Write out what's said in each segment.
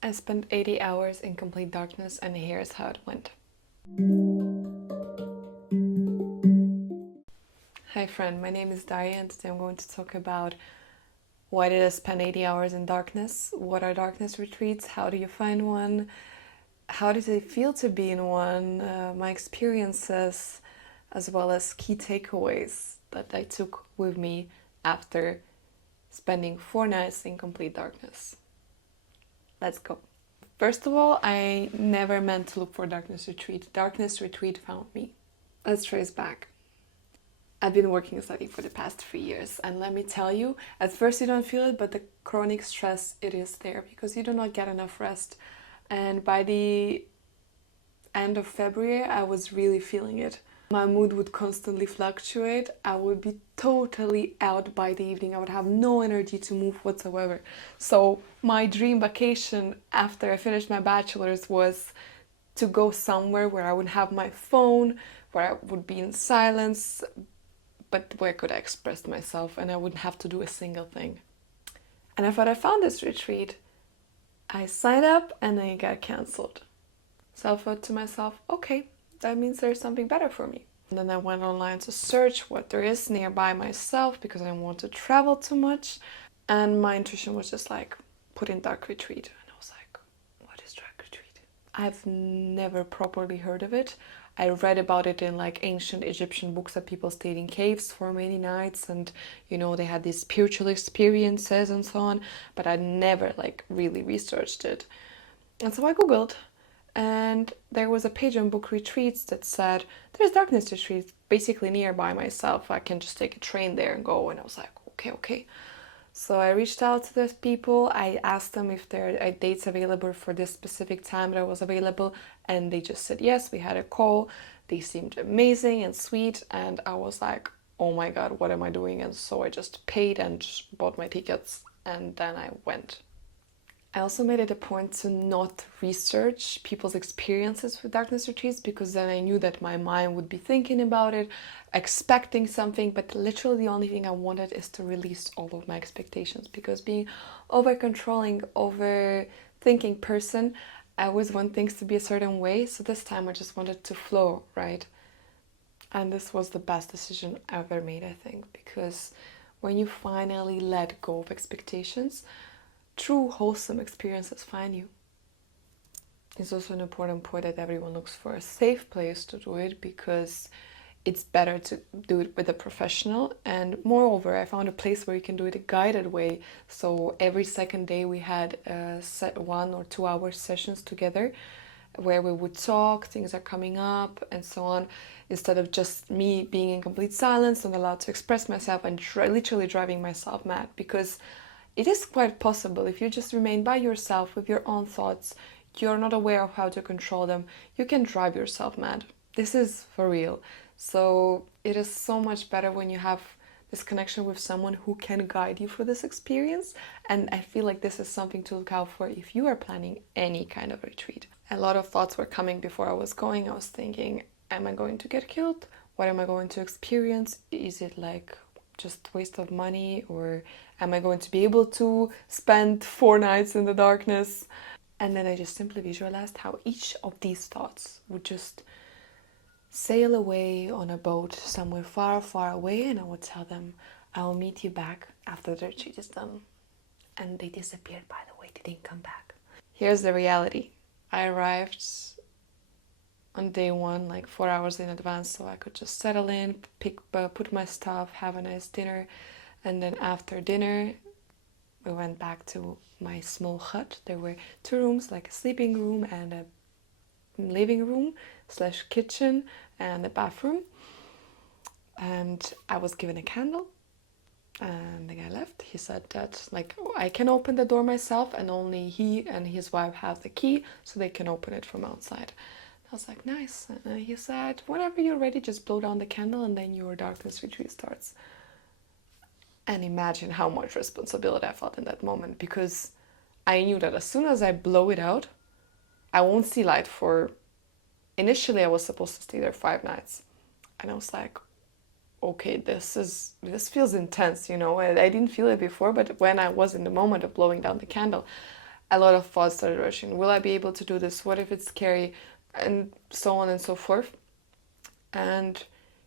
I spent 80 hours in complete darkness, and here's how it went. Hi friend, my name is Daria, and today I'm going to talk about why did I spend 80 hours in darkness, what are darkness retreats, how do you find one, how does it feel to be in one, my experiences, as well as key takeaways that I took with me after spending 4 nights in complete darkness. Let's go. First of all, I never meant to look for darkness retreat. Darkness retreat found me. Let's trace back. I've been working studying for the past 3 years, and let me tell you, at first you don't feel it, but the chronic stress, it is there because you do not get enough rest. And by the end of February, I was really feeling it. My mood would constantly fluctuate. I would be totally out by the evening. I would have no energy to move whatsoever. So my dream vacation after I finished my bachelor's was to go somewhere where I would have my phone, where I would be in silence, but where I could express myself and I wouldn't have to do a single thing. And I thought I found this retreat. I signed up and then it got cancelled. So I thought to myself, okay, that means there's something better for me. And then I went online to search what there is nearby myself because I didn't want to travel too much. And my intuition was just like, put in dark retreat. And I was like, what is dark retreat? I've never properly heard of it. I read about it in like ancient Egyptian books that people stayed in caves for many nights and they had these spiritual experiences and so on, but I never like really researched it. And so I googled, and there was a page on book retreats that said there's darkness retreats basically nearby myself. I can just take a train there and go. And I was like, okay. So I reached out to those people. I asked them if there are dates available for this specific time that I was available, and they just said yes. We had a call. They seemed amazing and sweet, and I was like, oh my god, what am I doing? And so I just paid and bought my tickets, and then I went. I also made it a point to not research people's experiences with darkness retreats because then I knew that my mind would be thinking about it, expecting something, but literally the only thing I wanted is to release all of my expectations because being over-controlling, overthinking person, I always want things to be a certain way, so this time I just wanted to flow, right? And this was the best decision I ever made, I think, because when you finally let go of expectations, true wholesome experiences find you. It's also an important point that everyone looks for a safe place to do it because it's better to do it with a professional, and moreover I found a place where you can do it a guided way. So every second day we had set 1 or 2 hour sessions together where we would talk, things are coming up and so on, instead of just me being in complete silence and allowed to express myself and literally driving myself mad. Because it is quite possible if you just remain by yourself with your own thoughts, you're not aware of how to control them, you can drive yourself mad. This is for real. So it is so much better when you have this connection with someone who can guide you through this experience. And I feel like this is something to look out for if you are planning any kind of retreat. A lot of thoughts were coming before I was going. I was thinking, am I going to get killed? What am I going to experience? Is it like just waste of money, or am I going to be able to spend 4 nights in the darkness? And then I just simply visualized how each of these thoughts would just sail away on a boat somewhere far, far away, and I would tell them, I will meet you back after the retreat is done. And they disappeared, by the way, they didn't come back. Here's the reality. I arrived on day 1, like 4 hours in advance, so I could just settle in, put my stuff, have a nice dinner, and then after dinner, we went back to my small hut. There were 2 rooms, like a sleeping room and a living room / kitchen and a bathroom. And I was given a candle, and the guy left. He said that I can open the door myself, and only he and his wife have the key, so they can open it from outside. I was like, nice. And he said, whenever you're ready, just blow down the candle and then your darkness retreat starts. And imagine how much responsibility I felt in that moment, because I knew that as soon as I blow it out, I won't see light for... Initially, I was supposed to stay there 5 nights. And I was like, okay, this feels intense, I didn't feel it before, but when I was in the moment of blowing down the candle, a lot of thoughts started rushing. Will I be able to do this? What if it's scary? And so on and so forth. And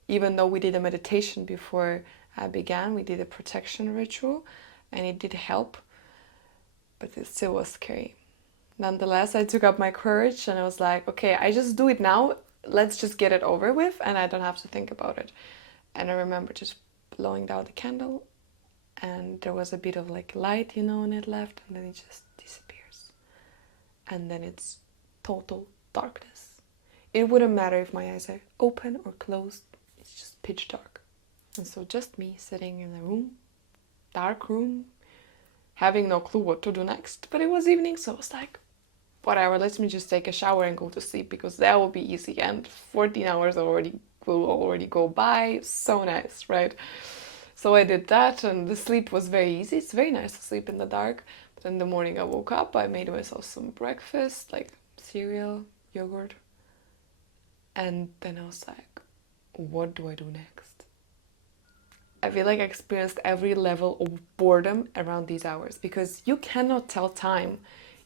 even though we did a meditation before I began, we did a protection ritual, and it did help, but it still was scary. Nonetheless, I took up my courage and I was like, okay, I just do it now. Let's just get it over with, and I don't have to think about it. And I remember just blowing out the candle, and there was a bit of like light, and it left, and then it just disappears. And then it's total darkness. It wouldn't matter if my eyes are open or closed, it's just pitch dark. And so just me sitting in a room, dark room, having no clue what to do next. But it was evening, so I was like, whatever, let me just take a shower and go to sleep, because that will be easy, and 14 hours will already go by. So nice, right? So I did that, and the sleep was very easy. It's very nice to sleep in the dark. But in the morning I woke up, I made myself some breakfast, like cereal, yogurt, and then I was like, what do I do next? I feel like I experienced every level of boredom around these hours, because you cannot tell time.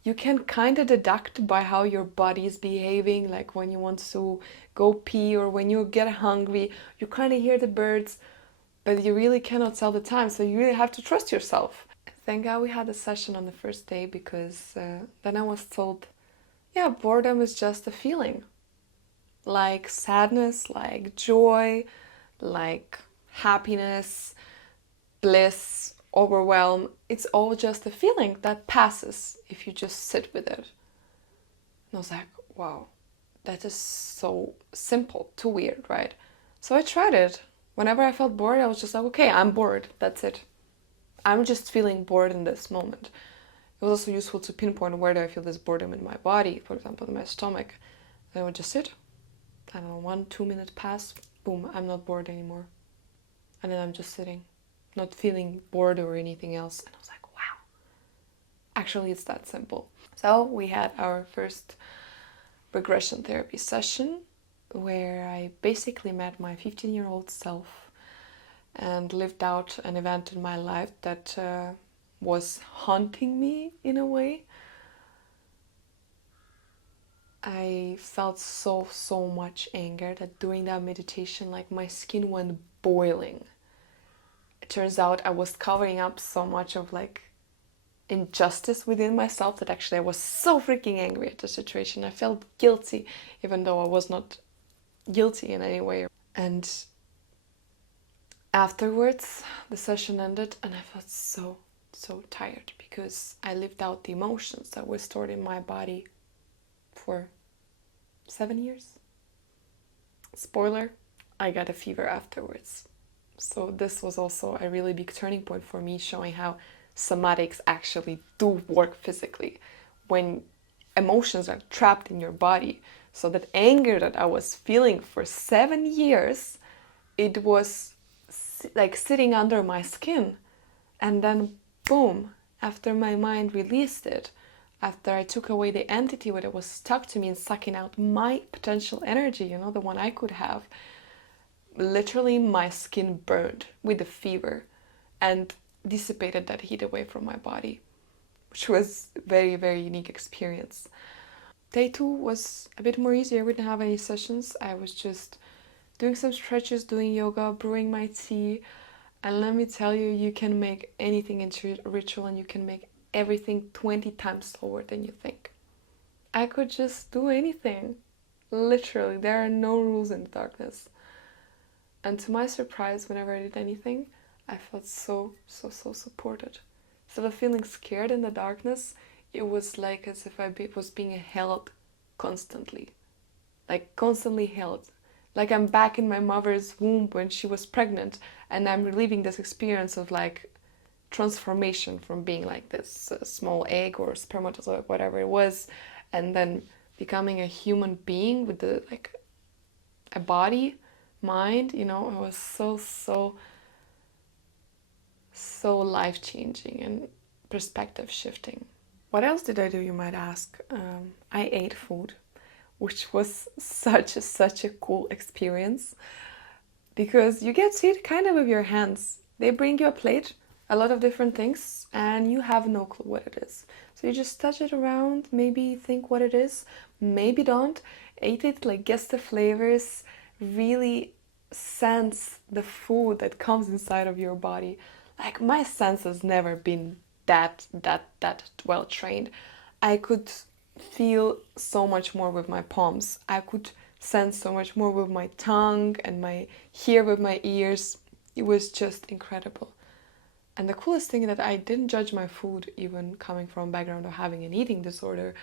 You can kind of deduct by how your body is behaving, like when you want to go pee or when you get hungry, you kind of hear the birds, but you really cannot tell the time, so you really have to trust yourself. Thank God we had a session on the first day, because then I was told, yeah, boredom is just a feeling. Like sadness, like joy, like happiness, bliss, overwhelm, it's all just a feeling that passes if you just sit with it. And I was like, wow, that is so simple, too weird, right? So I tried it. Whenever I felt bored, I was just like, okay, I'm bored, that's it. I'm just feeling bored in this moment. It was also useful to pinpoint where do I feel this boredom in my body, for example, in my stomach. Then I would just sit, I don't know, 1-2 minutes pass, boom, I'm not bored anymore. And then I'm just sitting, not feeling bored or anything else. And I was like, wow, actually it's that simple. So we had our first regression therapy session, where I basically met my 15-year-old self and lived out an event in my life that was haunting me in a way. I felt so much anger that during that meditation, like my skin went boiling. It turns out I was covering up so much of like injustice within myself that actually I was so freaking angry at the situation. I felt guilty, even though I was not guilty in any way. And afterwards, the session ended and I felt so tired, because I lived out the emotions that were stored in my body for 7 years. Spoiler, I got a fever afterwards. So this was also a really big turning point for me, showing how somatics actually do work physically when emotions are trapped in your body. So that anger that I was feeling for 7 years, it was like sitting under my skin. And then boom, after my mind released it, after I took away the entity that was stuck to me and sucking out my potential energy, the one I could have, literally my skin burned with the fever and dissipated that heat away from my body, which was a very, very unique experience. Day 2 was a bit more easier. We didn't have any sessions. I was just doing some stretches, doing yoga, brewing my tea. And let me tell you, you can make anything into a ritual, and you can make everything 20 times slower than you think. I could just do anything. Literally, there are no rules in the darkness. And to my surprise, whenever I did anything, I felt so supported. Instead of feeling scared in the darkness, it was like as if I was being held constantly. Like constantly held. Like I'm back in my mother's womb when she was pregnant, and I'm reliving this experience of like transformation from being like this small egg or spermatozoid, whatever it was, and then becoming a human being with a body, mind, it was so life-changing and perspective shifting. What else did I do, you might ask? I ate food, which was such a cool experience, because you get to eat kind of with your hands. They bring you a plate, a lot of different things and you have no clue what it is. So you just touch it around, maybe think what it is, maybe don't. Eat it, like guess the flavors, really sense the food that comes inside of your body. Like my sense has never been that well trained. I could feel so much more with my palms. I could sense so much more with my tongue and my hear with my ears. It was just incredible. And the coolest thing that I didn't judge my food, even coming from a background of having an eating disorder.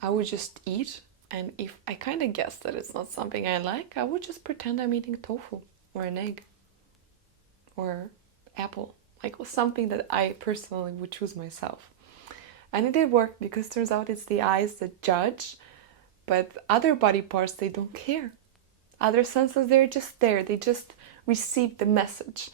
I would just eat, and if I kind of guessed that it's not something I like, I would just pretend I'm eating tofu or an egg or apple, like something that I personally would choose myself. And it did work because turns out it's the eyes that judge, but other body parts, they don't care. Other senses, they're just there, they just receive the message.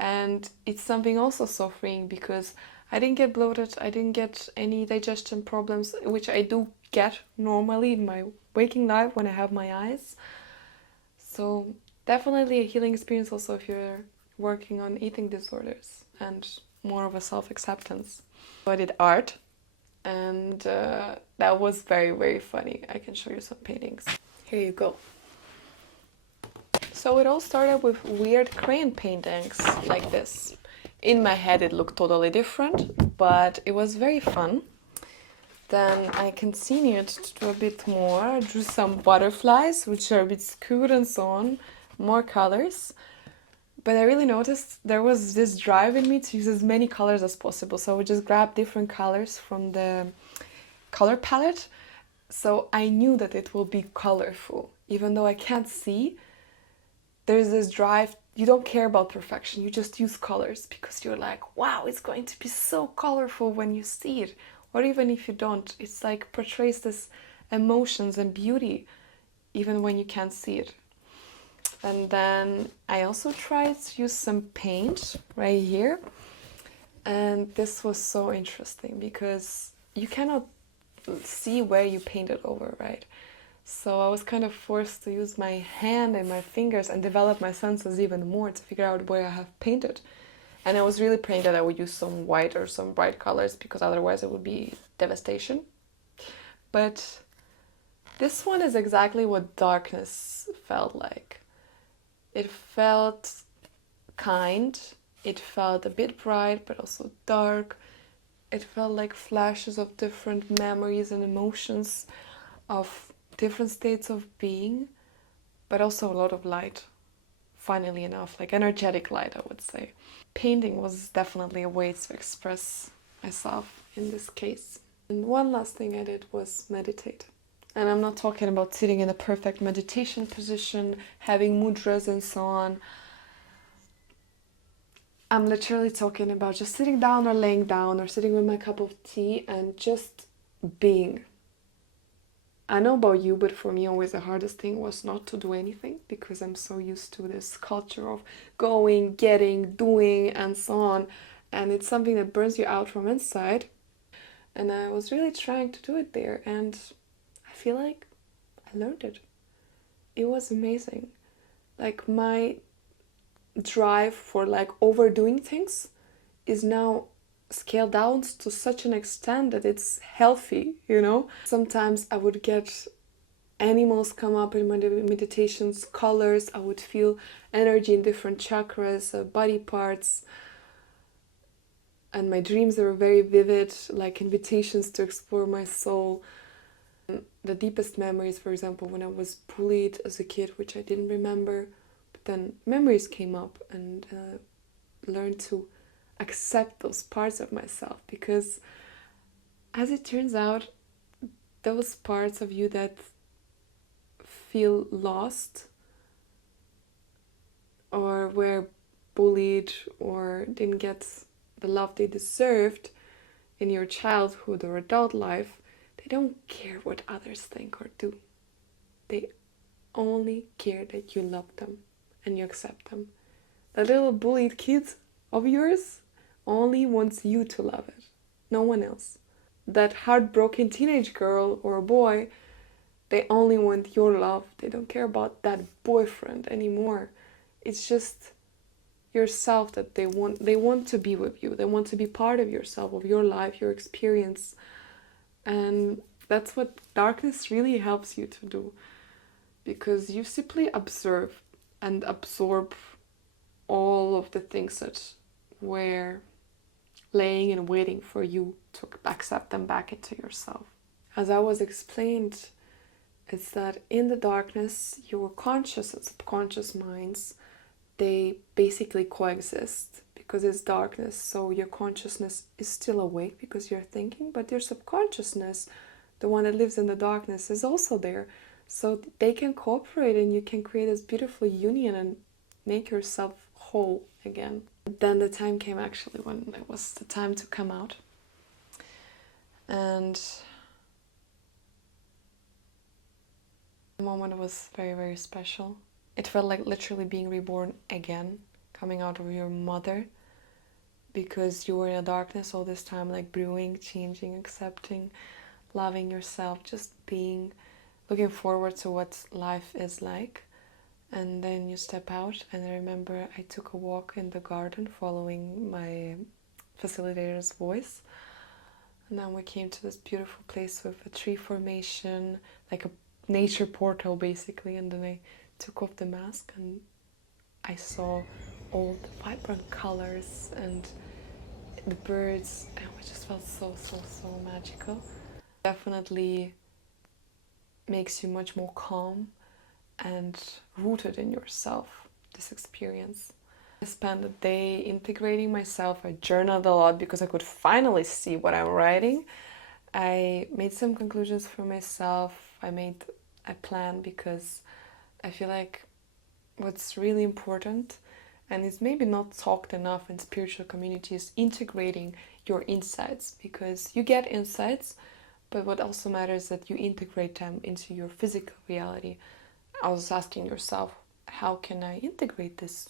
And it's something also so freeing because I didn't get bloated, I didn't get any digestion problems, which I do get normally in my waking life when I have my eyes. So definitely a healing experience also if you're working on eating disorders and more of a self-acceptance. So I did art, and that was very, very funny. I can show you some paintings. Here you go. So it all started with weird crayon paintings like this. In my head it looked totally different, but it was very fun. Then I continued to do a bit more. I drew some butterflies, which are a bit skewed and so on, more colors. But I really noticed there was this drive in me to use as many colors as possible. So I would just grab different colors from the color palette. So I knew that it will be colorful. Even though I can't see, there's this drive. You don't care about perfection. You just use colors because you're like, wow, it's going to be so colorful when you see it. Or even if you don't, it's like portrays this emotions and beauty even when you can't see it. And then I also tried to use some paint right here. And this was so interesting because you cannot see where you painted over, right? So I was kind of forced to use my hand and my fingers and develop my senses even more to figure out where I have painted. And I was really praying that I would use some white or some bright colors because otherwise it would be devastation. But this one is exactly what darkness felt like. It felt kind, it felt a bit bright but also dark. It felt like flashes of different memories and emotions of different states of being, but also a lot of light, funnily enough, like energetic light, I would say. Painting was definitely a way to express myself in this case. And one last thing I did was meditate. And I'm not talking about sitting in a perfect meditation position, having mudras and so on. I'm literally talking about just sitting down or laying down or sitting with my cup of tea and just being. I know about you, but for me always the hardest thing was not to do anything because I'm so used to this culture of going, getting, doing and so on. And it's something that burns you out from inside. And I was really trying to do it there and I feel like I learned it. It was amazing. Like my drive for like overdoing things is now scaled down to such an extent that it's healthy, you know? Sometimes I would get animals come up in my meditations, colors, I would feel energy in different chakras, body parts, and my dreams were very vivid, like invitations to explore my soul. The deepest memories, for example, when I was bullied as a kid, which I didn't remember, but then memories came up and learned to accept those parts of myself because as it turns out, those parts of you that feel lost or were bullied or didn't get the love they deserved in your childhood or adult life, they don't care what others think or do. They only care that you love them and you accept them. The little bullied kid of yours only wants you to love it, no one else. That heartbroken teenage girl or boy, they only want your love. They don't care about that boyfriend anymore. It's just yourself that they want to be with you. They want to be part of yourself, of your life, your experience. And that's what darkness really helps you to do, because you simply observe and absorb all of the things that were laying and waiting for you to accept them back into yourself. As I was explained, it's that in the darkness, your conscious and subconscious minds, they basically coexist because it's darkness. So your consciousness is still awake because you're thinking, but your subconsciousness, the one that lives in the darkness, is also there. So they can cooperate and you can create this beautiful union and make yourself whole again. Then the time came actually when it was the time to come out. And the moment was very, very special. It felt like literally being reborn again, coming out of your mother, because you were in the darkness all this time, like brewing, changing, accepting, loving yourself, just being, looking forward to what life is like. And then you step out, and I remember I took a walk in the garden following my facilitator's voice. And then we came to this beautiful place with a tree formation, like a nature portal basically, and then I took off the mask and I saw all the vibrant colors and the birds, and it just felt so magical. Definitely makes you much more calm and rooted in yourself, this experience. I spent a day integrating myself. I journaled a lot because I could finally see what I'm writing. I made some conclusions for myself. I made a plan because I feel like what's really important, and it's maybe not talked enough in spiritual communities, integrating your insights, because you get insights, but what also matters is that you integrate them into your physical reality. I was asking yourself, how can I integrate this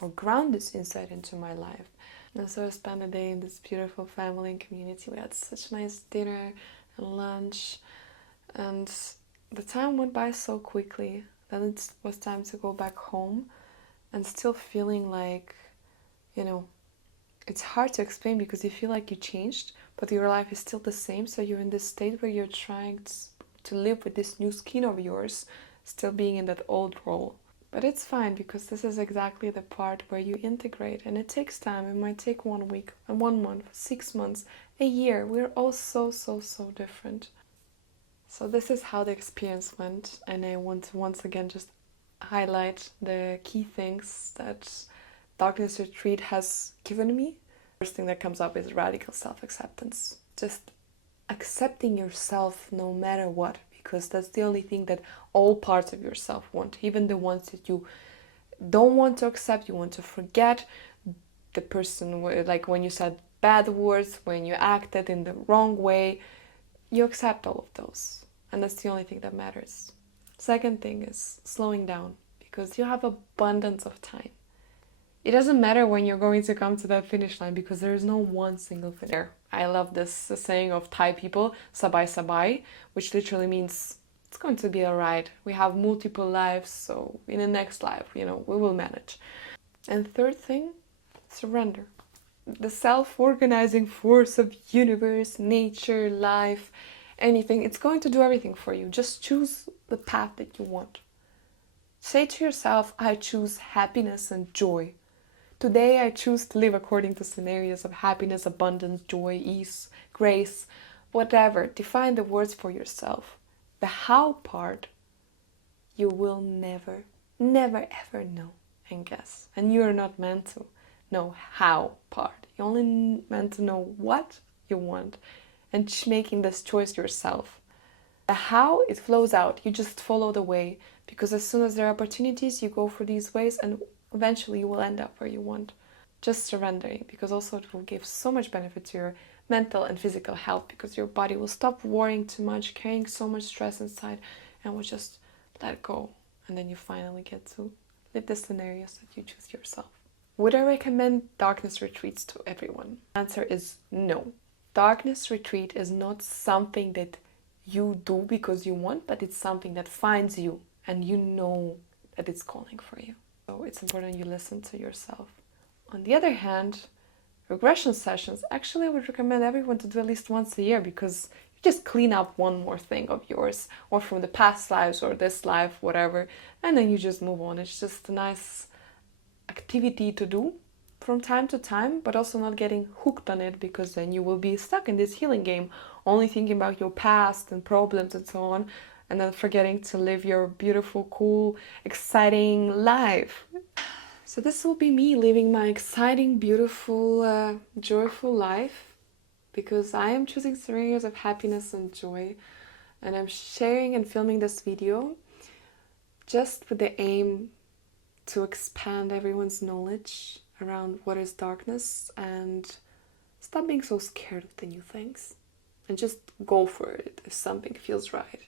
or ground this insight into my life? And so I spent a day in this beautiful family and community. We had such a nice dinner and lunch, and the time went by so quickly. Then it was time to go back home, and still feeling like, it's hard to explain because you feel like you changed, but your life is still the same. So you're in this state where you're trying to live with this new skin of yours, still being in that old role. But it's fine, because this is exactly the part where you integrate, and it takes time. It might take 1 week, 1 month, 6 months, a year. We're all so different. So this is how the experience went, and I want to once again just highlight the key things that Darkness Retreat has given me. First thing that comes up is radical self-acceptance. Just accepting yourself no matter what, because that's the only thing that all parts of yourself want, even the ones that you don't want to accept, you want to forget. The person, like when you said bad words, when you acted in the wrong way, you accept all of those, and that's the only thing that matters. Second thing is slowing down, because you have abundance of time. It doesn't matter when you're going to come to that finish line, because there is no one single finish. I love this saying of Thai people, sabai sabai, which literally means it's going to be alright. We have multiple lives, so in the next life, we will manage. And third thing, surrender. The self-organizing force of universe, nature, life, anything, it's going to do everything for you. Just choose the path that you want. Say to yourself, I choose happiness and joy. Today I choose to live according to scenarios of happiness, abundance, joy, ease, grace, whatever. Define the words for yourself. The how part, you will never ever know and guess. And you're not meant to know how part. You're only meant to know what you want and making this choice yourself. The how, it flows out. You just follow the way, because as soon as there are opportunities, you go for these ways, and eventually you will end up where you want. Just surrendering, because also it will give so much benefit to your mental and physical health, because your body will stop worrying too much, carrying so much stress inside, and will just let go. And then you finally get to live the scenarios that you choose yourself. Would I recommend darkness retreats to everyone? The answer is no. Darkness retreat is not something that you do because you want, but it's something that finds you, and you know that it's calling for you. So it's important you listen to yourself. On the other hand, regression sessions, actually I would recommend everyone to do at least once a year, because you just clean up one more thing of yours, or from the past lives or this life, whatever, and then you just move on. It's just a nice activity to do from time to time, but also not getting hooked on it, because then you will be stuck in this healing game, only thinking about your past and problems and so on, and then forgetting to live your beautiful, cool, exciting life. So this will be me living my exciting, beautiful, joyful life, because I am choosing 3 years of happiness and joy, and I'm sharing and filming this video just with the aim to expand everyone's knowledge around what is darkness, and stop being so scared of the new things, and just go for it if something feels right.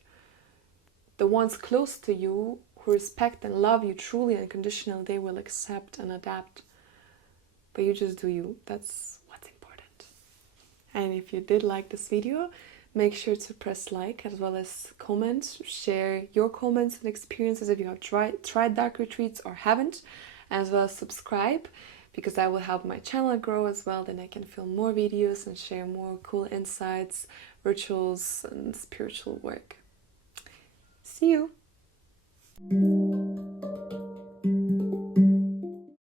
The ones close to you who respect and love you truly and unconditionally, they will accept and adapt. But you just do you. That's what's important. And if you did like this video, make sure to press like, as well as comment, share your comments and experiences if you have tried dark retreats or haven't, as well as subscribe, because that will help my channel grow as well. Then I can film more videos and share more cool insights, rituals, and spiritual work. See you!